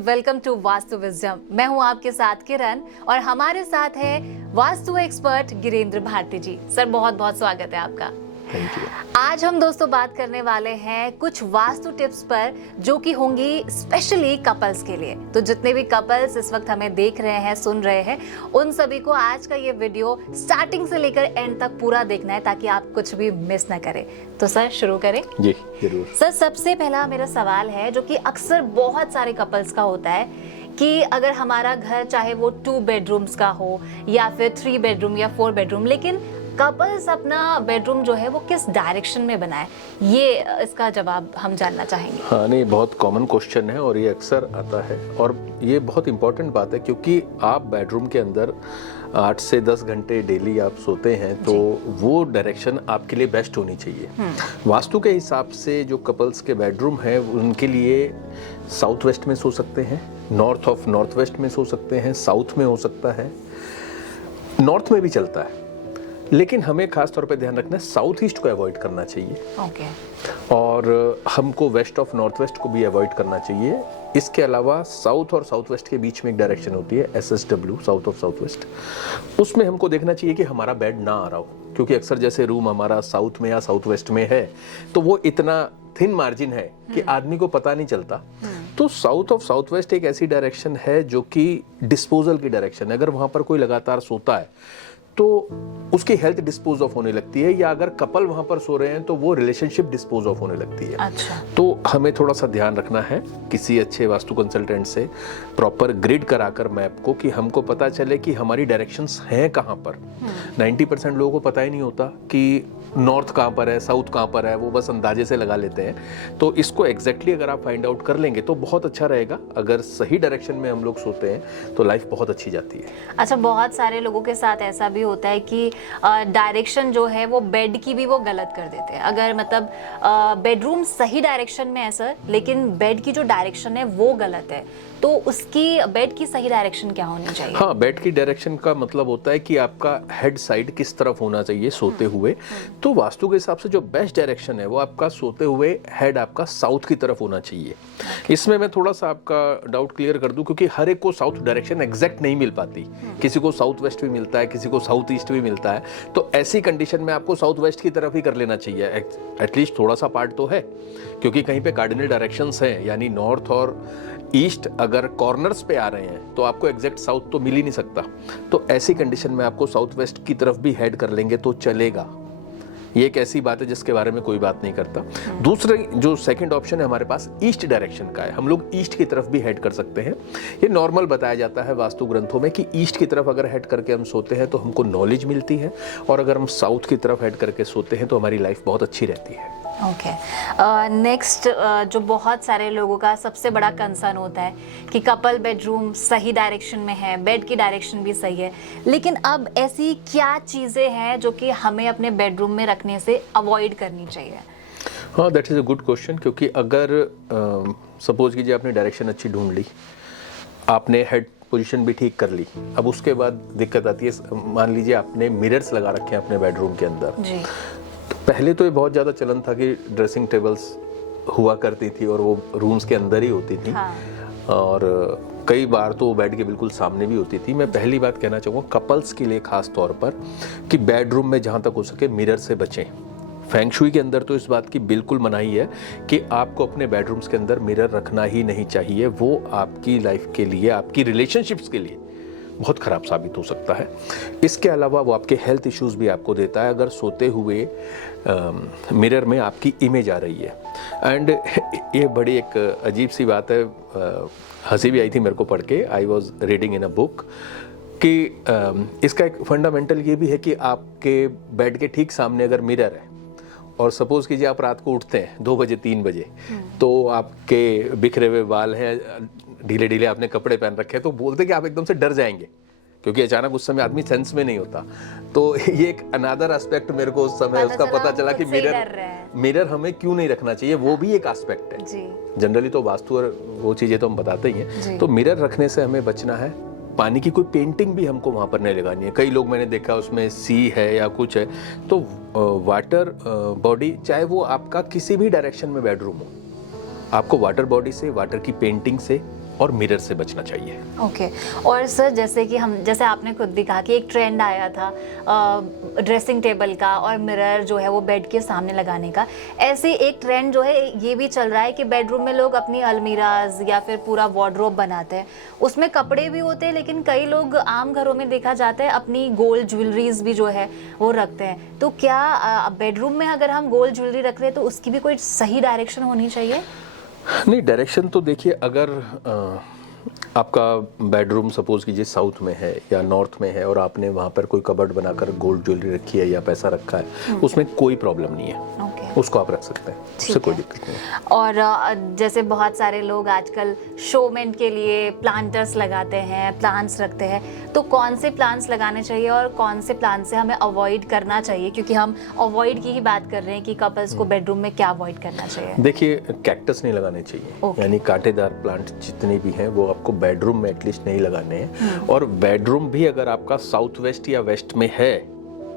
Welcome to vastu wisdom. मैं हूं आपके साथ किरण और हमारे साथ है वास्तु एक्सपर्ट गिरेंद्र भारती जी। सर बहुत बहुत स्वागत है आपका। Thank you. आज हम दोस्तों बात करने वाले हैं कुछ वास्तु टिप्स पर जो कि होंगी स्पेशली कपल्स के लिए। तो जितने भी कपल्स इस वक्त हमें देख रहे हैं, सुन रहे हैं, उन सभी को आज का ये वीडियो स्टार्टिंग से लेकर एंड तक पूरा देखना है ताकि आप कुछ भी मिस ना करें। तो सर शुरू करें। जी जरूर। सर सबसे पहला मेरा सवाल है जो कि अक्सर बहुत सारे कपल्स का होता है कि अगर हमारा घर चाहे वो 2 बेडरूम्स का हो या फिर 3 बेडरूम या 4 बेडरूम, लेकिन कपल्स अपना बेडरूम जो है वो किस डायरेक्शन में बनाए, ये इसका जवाब हम जानना चाहेंगे। हाँ नहीं, बहुत कॉमन क्वेश्चन है और ये अक्सर आता है और ये बहुत इंपॉर्टेंट बात है क्योंकि आप बेडरूम के अंदर 8 से 10 घंटे डेली आप सोते हैं तो वो डायरेक्शन आपके लिए बेस्ट होनी चाहिए। वास्तु के हिसाब से जो कपल्स के बेडरूम है उनके लिए साउथ वेस्ट में सो सकते हैं, नॉर्थ ऑफ नॉर्थ वेस्ट में सो सकते हैं, साउथ में हो सकता है, नॉर्थ में भी चलता है, लेकिन हमें खास तौर पे ध्यान रखना है साउथ ईस्ट को अवॉइड करना चाहिए। ओके। और हमको वेस्ट ऑफ नॉर्थ वेस्ट को भी अवॉइड करना चाहिए। इसके अलावा साउथ और साउथ वेस्ट के बीच में एक डायरेक्शन होती है SSW, south of south west. उसमें हमको देखना चाहिए कि हमारा बेड ना आ रहा हो, क्योंकि अक्सर जैसे रूम हमारा साउथ में या साउथ वेस्ट में है तो वो इतना थिन मार्जिन है कि आदमी को पता नहीं चलता। तो साउथ ऑफ साउथ वेस्ट एक ऐसी डायरेक्शन है जो कि डिस्पोजल की डायरेक्शन है। अगर वहां पर कोई लगातार सोता है तो उसकी हेल्थ डिस्पोज ऑफ होने लगती है, या अगर कपल वहां पर सो रहे हैं तो वो रिलेशनशिप डिस्पोज ऑफ होने लगती है। अच्छा। तो हमें थोड़ा सा ध्यान रखना है किसी अच्छे वास्तु कंसल्टेंट से प्रॉपर ग्रिड कराकर मैप को, कि हमको पता चले कि हमारी डायरेक्शंस हैं कहां पर। 90% लोगों को पता ही नहीं होता कि नॉर्थ कहां पर है, साउथ कहां पर है, वो बस अंदाजे से लगा लेते हैं। तो इसको एग्जैक्टली अगर आप फाइंड आउट कर लेंगे तो बहुत अच्छा रहेगा। अगर सही डायरेक्शन में हम लोग सोते हैं तो लाइफ बहुत अच्छी जाती है। अच्छा, बहुत सारे लोगों के साथ ऐसा भी होता है कि डायरेक्शन जो है वो बेड की भी वो गलत कर देते हैं। अगर मतलब बेडरूम सही डायरेक्शन में है सर, लेकिन बेड की जो डायरेक्शन है वो गलत है, तो उसकी बेड की सही डायरेक्शन क्या होनी चाहिए? हाँ, बेड की डायरेक्शन का मतलब होता है कि आपका हेड साइड किस तरफ होना चाहिए सोते हुए। तो वास्तु के हिसाब से जो बेस्ट डायरेक्शन है वो आपका सोते हुए हेड आपका साउथ की तरफ होना चाहिए। इसमें मैं थोड़ा सा आपका डाउट क्लियर कर दूं, क्योंकि हर एक को साउथ डायरेक्शन एग्जैक्ट नहीं मिल पाती। किसी को साउथ वेस्ट भी मिलता है, किसी को साउथ ईस्ट भी मिलता है। तो ऐसी कंडीशन में आपको साउथ वेस्ट की तरफ ही कर लेना चाहिए। एटलीस्ट थोड़ा सा पार्ट तो है, क्योंकि कहीं पे कार्डिनल डायरेक्शंस हैं, यानी नॉर्थ और ईस्ट अगर कॉर्नर्स पे आ रहे हैं तो आपको एग्जैक्ट साउथ तो मिल ही नहीं सकता। तो ऐसी कंडीशन में आपको साउथ वेस्ट की तरफ भी हेड कर लेंगे तो चलेगा। ये एक ऐसी बात है जिसके बारे में कोई बात नहीं करता। दूसरे जो सेकंड ऑप्शन है हमारे पास ईस्ट डायरेक्शन का है। हम लोग ईस्ट की तरफ भी हेड कर सकते हैं। ये नॉर्मल बताया जाता है वास्तु ग्रंथों में कि ईस्ट की तरफ अगर हेड करके हम सोते हैं तो हमको नॉलेज मिलती है, और अगर हम साउथ की तरफ हेड करके सोते हैं तो हमारी लाइफ बहुत अच्छी रहती है। ओके। नेक्स्ट जो बहुत सारे लोगों का सबसे बड़ा कंसर्न होता है कि कपल बेडरूम सही डायरेक्शन में है, बेड की डायरेक्शन भी सही है, लेकिन अब ऐसी क्या चीज़ें हैं जो कि हमें अपने बेडरूम में रखने से अवॉइड करनी चाहिए? हाँ, that is a good question. क्योंकि अगर सपोज कीजिए आपने डायरेक्शन अच्छी ढूंढ ली, आपने हेड पोजीशन भी ठीक कर ली, अब उसके बाद दिक्कत आती है। मान लीजिए आपने मिरर्स लगा रखे हैं अपने बेडरूम के अंदर। जी। पहले तो ये बहुत ज़्यादा चलन था कि ड्रेसिंग टेबल्स हुआ करती थी और वो रूम्स के अंदर ही होती थी। हाँ। और कई बार तो बेड के बिल्कुल सामने भी होती थी। मैं पहली बात कहना चाहूँगा कपल्स के लिए खास तौर पर कि बेडरूम में जहाँ तक हो सके मिरर से बचें। फेंग शुई के अंदर तो इस बात की बिल्कुल मनाही है कि आपको अपने बेडरूम्स के अंदर मिरर रखना ही नहीं चाहिए। वो आपकी लाइफ के लिए, आपकी रिलेशनशिप्स के लिए बहुत खराब साबित हो सकता है। इसके अलावा वो आपके हेल्थ इश्यूज भी आपको देता है अगर सोते हुए मिरर में आपकी इमेज आ रही है। एंड ये बड़ी एक अजीब सी बात है, हंसी भी आई थी मेरे को पढ़ के। I was reading in a book कि इसका एक फंडामेंटल ये भी है कि आपके बेड के ठीक सामने अगर मिरर है और सपोज कीजिए आप रात को उठते हैं 2 बजे 3 बजे, तो आपके बिखरे हुए बाल हैं, ढीले ढीले आपने कपड़े पहन रखे हैं, तो बोलते कि आप एकदम से डर जाएंगे, क्योंकि अचानक उस समय आदमी सेंस में नहीं होता। तो ये एक अनदर एस्पेक्ट मेरे को उस समय उसका पता चला कि मिरर हमें क्यों नहीं रखना चाहिए। वो भी एक एस्पेक्ट है। जनरली तो वास्तु और वो चीजें तो हम बताते ही हैं। तो मिरर रखने से हमें बचना है। पानी की कोई पेंटिंग भी हमको वहां पर नहीं लगानी है। कई लोग मैंने देखा उसमें सी है या कुछ है, तो वाटर बॉडी, चाहे वो आपका किसी भी डायरेक्शन में बेडरूम हो, आपको वाटर बॉडी से, वाटर की पेंटिंग से और मिरर से बचना चाहिए। ओके। और सर जैसे आपने खुद भी कहा कि एक ट्रेंड आया था ड्रेसिंग टेबल का और मिरर जो है वो बेड के सामने लगाने का, ऐसे एक ट्रेंड जो है ये भी चल रहा है कि बेडरूम में लोग अपनी अलमीराज या फिर पूरा वार्डरोब बनाते हैं, उसमें कपड़े भी होते हैं, लेकिन कई लोग आम घरों में देखा जाता है अपनी गोल्ड ज्वेलरीज भी जो है वो रखते हैं। तो क्या बेडरूम में अगर हम गोल्ड ज्वेलरी रख रहे हैं तो उसकी भी कोई सही डायरेक्शन होनी चाहिए? नहीं, डायरेक्शन तो देखिए, अगर आपका बेडरूम सपोज कीजिए साउथ में है या नॉर्थ में है और आपने वहाँ पर कोई कबर्ड बनाकर गोल्ड ज्वेलरी रखी है या पैसा रखा है, उसमें कोई प्रॉब्लम नहीं है। उसको आप रख सकते हैं, उससे कोई दिक्कत नहीं है। और जैसे बहुत सारे लोग आजकल शोमेंट के लिए प्लांटर्स लगाते हैं, प्लांट्स रखते हैं, तो कौन से प्लांट्स लगाने चाहिए और कौन से प्लांट से हमें अवॉइड करना चाहिए? क्योंकि हम अवॉइड की ही बात कर रहे हैं कि कपल्स को बेडरूम में क्या अवॉइड करना चाहिए। देखिए, कैक्टस नहीं लगाने चाहिए, यानी कांटेदार प्लांट जितने भी हैं वो आपको बेडरूम में एटलीस्ट नहीं लगाने हैं। और बेडरूम भी अगर आपका साउथ वेस्ट या वेस्ट में है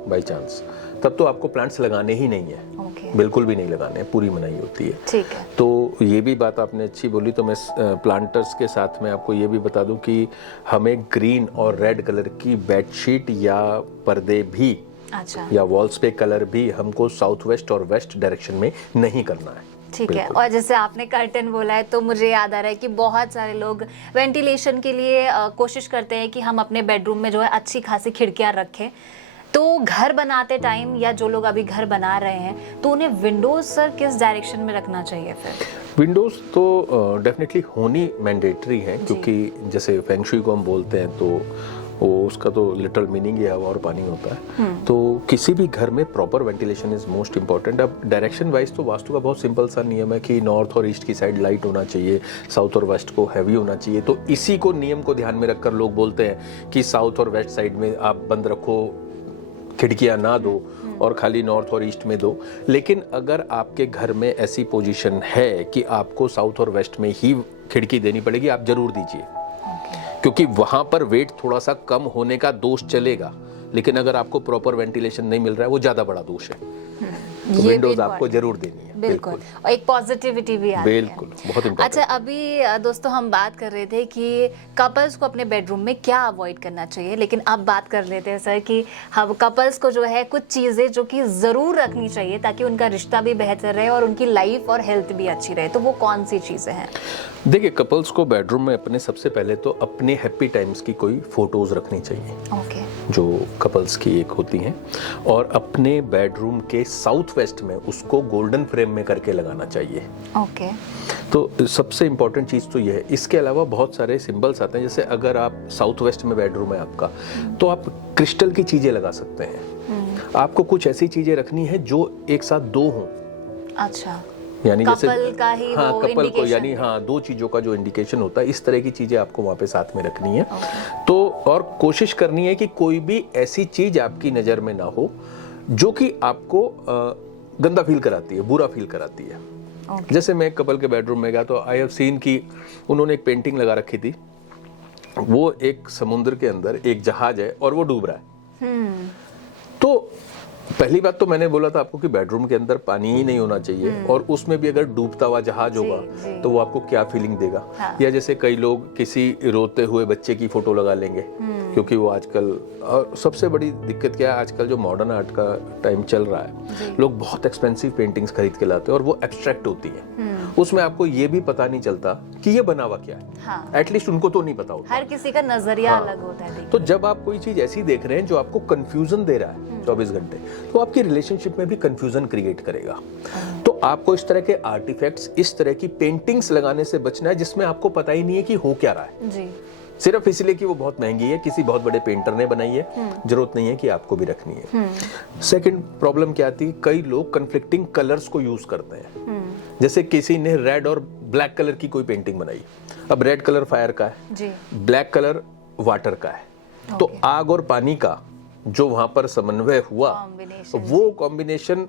बाय चांस, तब तो आपको प्लांट्स लगाने ही नहीं है। बिल्कुल भी नहीं लगाने हैं, पूरी मनाही होती है। ठीक है। तो ये भी बात आपने अच्छी बोली, तो मैं प्लांटर्स के साथ में आपको ये भी बता दूं कि हमें ग्रीन और रेड कलर की बेडशीट या पर्दे भी, अच्छा, या वॉल्स पे कलर भी हमको साउथ वेस्ट और वेस्ट डायरेक्शन में नहीं करना है। ठीक है। और जैसे आपने कर्टन बोला है तो मुझे याद आ रहा है कि बहुत सारे लोग वेंटिलेशन के लिए कोशिश करते हैं कि हम अपने बेडरूम में जो है अच्छी खासी खिड़कियां रखें। तो घर बनाते टाइम या जो लोग अभी घर बना रहे हैं तो उन्हें विंडोज सर किस डायरेक्शन में रखना चाहिए फिर? विंडोज तो डेफिनेटली होनी मैंडेटरी है, क्योंकि जैसे फेंग शुई को हम बोलते हैं तो वो उसका तो लिटरल मीनिंग ही हवा और पानी होता है। तो किसी भी घर में proper ventilation is most important. अब डायरेक्शन वाइज तो वास्तु का बहुत सिंपल सा नियम है कि नॉर्थ और ईस्ट की साइड लाइट होना चाहिए, साउथ और वेस्ट को हैवी होना चाहिए। तो इसी को नियम को ध्यान में रखकर लोग बोलते हैं कि साउथ और वेस्ट साइड में आप बंद रखो, खिड़कियां ना दो और खाली नॉर्थ और ईस्ट में दो। लेकिन अगर आपके घर में ऐसी पोजीशन है कि आपको साउथ और वेस्ट में ही खिड़की देनी पड़ेगी, आप जरूर दीजिए, क्योंकि वहां पर वेट थोड़ा सा कम होने का दोष चलेगा। लेकिन अगर आपको प्रॉपर वेंटिलेशन नहीं मिल रहा है, वो ज्यादा बड़ा दोष है। तो विंडोज आपको जरूर देनी है। बिल्कुल। और एक पॉजिटिविटी भी आती है। बिल्कुल, बहुत इंपॉर्टेंट। अच्छा, अभी दोस्तों हम बात कर रहे थे कि कपल्स को अपने बेडरूम में क्या अवॉइड करना चाहिए, लेकिन अब बात कर लेते हैं सर कि हम कपल्स को जो है कुछ चीज़ें जो कि ज़रूर रखनी चाहिए ताकि उनका रिश्ता भी बेहतर रहे और उनकी लाइफ और हेल्थ भी अच्छी रहे। तो वो कौन सी चीज़ें हैं? देखिए, कपल्स को बेडरूम में अपने सबसे पहले तो अपने हैप्पी टाइम्स की कोई फोटोज रखनी चाहिए। ओके। जो कपल्स की एक होती हैं, और अपने बेडरूम के साउथ वेस्ट में उसको गोल्डन फ्रेम में करके लगाना चाहिए। ओके। तो सबसे इंपॉर्टेंट चीज़ तो यह है। इसके अलावा बहुत सारे सिंबल्स आते हैं, जैसे अगर आप साउथ वेस्ट में बेडरूम है आपका, तो आप क्रिस्टल की चीज़ें लगा सकते हैं। आपको कुछ ऐसी चीज़ें रखनी है जो एक साथ दो हों। अच्छा, यानी जैसे का ही हाँ, कपल को, यानी हाँ, दो चीजों का जो इंडिकेशन होता है, इस तरह की चीजें आपको वहां पे साथ में रखनी है। तो और कोशिश करनी है कि कोई भी ऐसी चीज आपकी नजर में ना हो जो कि आपको गंदा फील कराती है, बुरा फील कराती है। जैसे मैं एक कपल के बेडरूम में गया तो आई हैव सीन कि उन्होंने एक पेंटिंग लगा रखी थी। वो एक समुद्र के अंदर एक जहाज है और वो डूब रहा है। तो पहली बात तो मैंने बोला था आपको कि बेडरूम के अंदर पानी ही नहीं होना चाहिए, और उसमें भी अगर डूबता हुआ जहाज होगा तो वो आपको क्या फीलिंग देगा। हाँ। या जैसे कई लोग किसी रोते हुए बच्चे की फोटो लगा लेंगे, क्योंकि वो आजकल, और सबसे बड़ी दिक्कत क्या है, आजकल जो मॉडर्न आर्ट का टाइम चल रहा है, लोग बहुत एक्सपेंसिव पेंटिंग्स खरीद के लाते हैं और वो एब्स्ट्रैक्ट होती है। उसमें आपको ये भी पता नहीं चलता कि ये बना हुआ क्या है। हाँ। एटलीस्ट उनको तो नहीं पता होता, हर किसी का नजरिया अलग होता है। तो जब आप कोई चीज ऐसी देख रहे हैं जो आपको कंफ्यूजन दे रहा है 24 घंटे, तो आपकी रिलेशनशिप में भी कंफ्यूजन क्रिएट करेगा। तो आपको इस तरह के आर्टिफैक्ट्स, इस तरह की पेंटिंग्स लगाने से बचना है जिसमें आपको पता ही नहीं है कि हो क्या रहा है जी। सिर्फ इसलिए कि वो बहुत महंगी है, किसी बहुत बड़े पेंटर ने बनाई है, जरूरत नहीं है कि आपको भी रखनी है। सेकंड प्रॉब्लम क्या आती है, कई लोग कन्फ्लिक्टिंग कलर्स को यूज करते हैं। जैसे किसी ने रेड और ब्लैक कलर की कोई पेंटिंग बनाई, अब रेड कलर फायर का है, ब्लैक कलर वाटर का है, तो आग और पानी का जो वहां पर समन्वय हुआ, वो कॉम्बिनेशन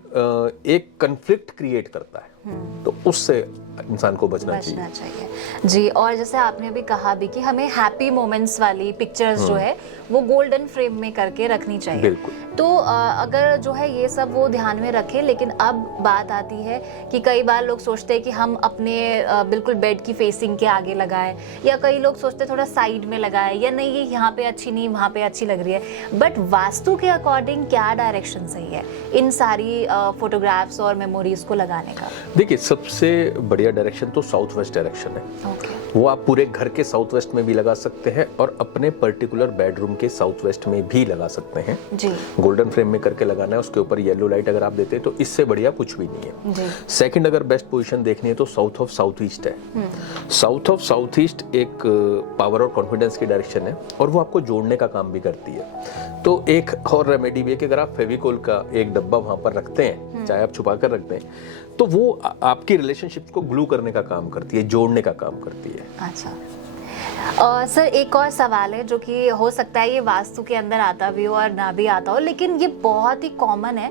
एक कन्फ्लिक्ट क्रिएट करता है। तो उससे इंसान को बचना चाहिए। जी। और जैसे आपने अभी कहा भी कि हमें हैप्पी मोमेंट्स वाली पिक्चर्स जो है वो गोल्डन फ्रेम में करके रखनी चाहिए। बिल्कुल। तो अगर जो है ये सब वो ध्यान में रखें, लेकिन अब बात आती है कि कई बार लोग सोचते हैं कि हम अपने बिल्कुल बेड की फेसिंग के आगे लगाएं, या कई लोग सोचते हैं थोड़ा साइड में लगाएं, या नहीं ये यहाँ पे अच्छी नहीं वहाँ पे अच्छी लग रही है। बट वास्तु के अकॉर्डिंग क्या डायरेक्शन सही है इन सारी फोटोग्राफ्स और मेमोरीज को लगाने का? देखिए, सबसे बढ़िया डायरेक्शन तो साउथ वेस्ट डायरेक्शन है। वो आप पूरे घर के साउथ वेस्ट में भी लगा सकते हैं और अपने पर्टिकुलर बेडरूम के साउथ वेस्ट में भी लगा सकते हैं जी। गोल्डन फ्रेम में करके लगाना है, उसके ऊपर येलो लाइट अगर आप देते हैं तो इससे बढ़िया कुछ भी नहीं है जी। सेकंड, अगर बेस्ट पोजीशन देखनी है तो साउथ ऑफ साउथ ईस्ट है। साउथ ऑफ साउथ ईस्ट एक पावर और कॉन्फिडेंस की डायरेक्शन है और वो आपको जोड़ने का काम भी करती है। तो एक और रेमेडी भी है कि अगर आप फेविकोल का एक डब्बा वहां पर रखते हैं, चाहे आप छुपा कर रख दें, तो वो आपकी रिलेशनशिप को ग्लू करने का काम करती है, जोड़ने का काम करती है। अच्छा। सर, एक और सवाल है जो कि हो सकता है ये वास्तु के अंदर आता भी हो और ना भी आता हो, लेकिन ये बहुत ही कॉमन है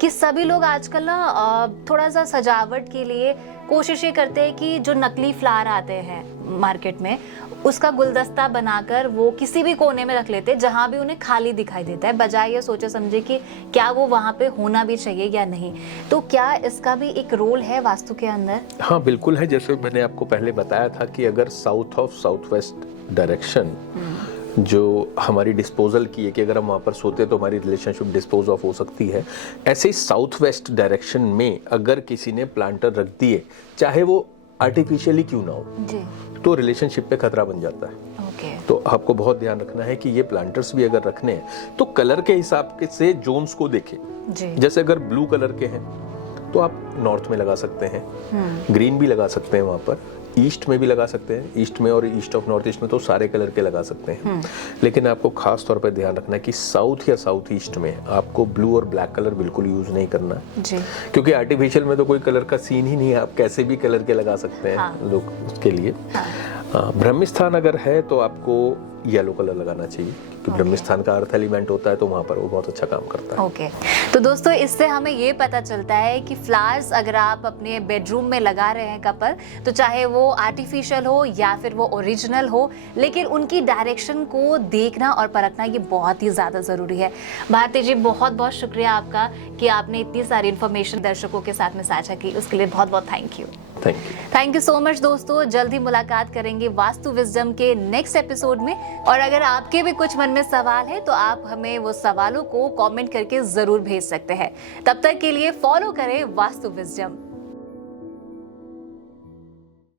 कि सभी लोग आजकल ना थोड़ा सा सजावट के लिए कोशिश ये करते हैं कि जो नकली फ्लावर आते हैं मार्केट में उसका गुलदस्ता बनाकर वो किसी भी कोने में रख लेते हैं जहां भी उन्हें खाली दिखाई देता है, बजाय ये सोचे समझे कि क्या वो वहां पे होना भी चाहिए या नहीं। तो क्या इसका भी एक रोल है वास्तु के अंदर? हाँ, बिल्कुल है। जैसे मैंने आपको पहले बताया था कि अगर south of south west direction जो हमारी डिस्पोजल की है कि अगर हम वहाँ पर सोते हैं तो हमारी रिलेशनशिप डिस्पोज ऑफ हो सकती है, ऐसे ही साउथ वेस्ट डायरेक्शन में अगर किसी ने प्लांटर रख दिए, चाहे वो आर्टिफिशियली क्यों ना हो जी, तो रिलेशनशिप पे खतरा बन जाता है। ओके। तो आपको बहुत ध्यान रखना है कि ये प्लांटर्स भी अगर रखने हैं तो कलर के हिसाब से जोन्स को देखें। जी। जैसे अगर ब्लू कलर के हैं तो आप नॉर्थ में लगा सकते हैं, ग्रीन भी लगा सकते हैं वहाँ पर, ईस्ट में भी लगा सकते हैं, ईस्ट में और ईस्ट ऑफ नॉर्थ ईस्ट में तो सारे कलर के लगा सकते हैं। लेकिन आपको खास तौर पर ध्यान रखना है कि साउथ या साउथ ईस्ट में आपको ब्लू और ब्लैक कलर बिल्कुल यूज नहीं करना जी। क्योंकि आर्टिफिशियल में तो कोई कलर का सीन ही नहीं है, आप कैसे भी कलर के लगा सकते हैं। हाँ। लोग उसके लिए ब्रह्म स्थान अगर है तो आपको येलो कलर लगाना चाहिए क्योंकि ब्रह्म स्थान का अर्थ एलिमेंट होता है, तो वहां पर वो बहुत अच्छा काम करता है। ओके। तो दोस्तों, इससे हमें ये पता चलता है कि फ्लावर्स अगर आप अपने बेडरूम में लगा रहे हैं कपल, तो चाहे वो आर्टिफिशियल हो या फिर वो ओरिजिनल हो, लेकिन उनकी डायरेक्शन को देखना और परखना ये बहुत ही ज्यादा जरूरी है। भारती जी, बहुत बहुत शुक्रिया आपका कि आपने इतनी सारी इन्फॉर्मेशन दर्शकों के साथ में साझा की, उसके लिए बहुत बहुत thank you. Thank you so much दोस्तों। जल्द ही मुलाकात करेंगे वास्तु विजडम के नेक्स्ट एपिसोड में, और अगर आपके भी कुछ मन में सवाल है तो आप हमें वो सवालों को कमेंट करके जरूर भेज सकते हैं। तब तक के लिए फॉलो करें वास्तु विजडम।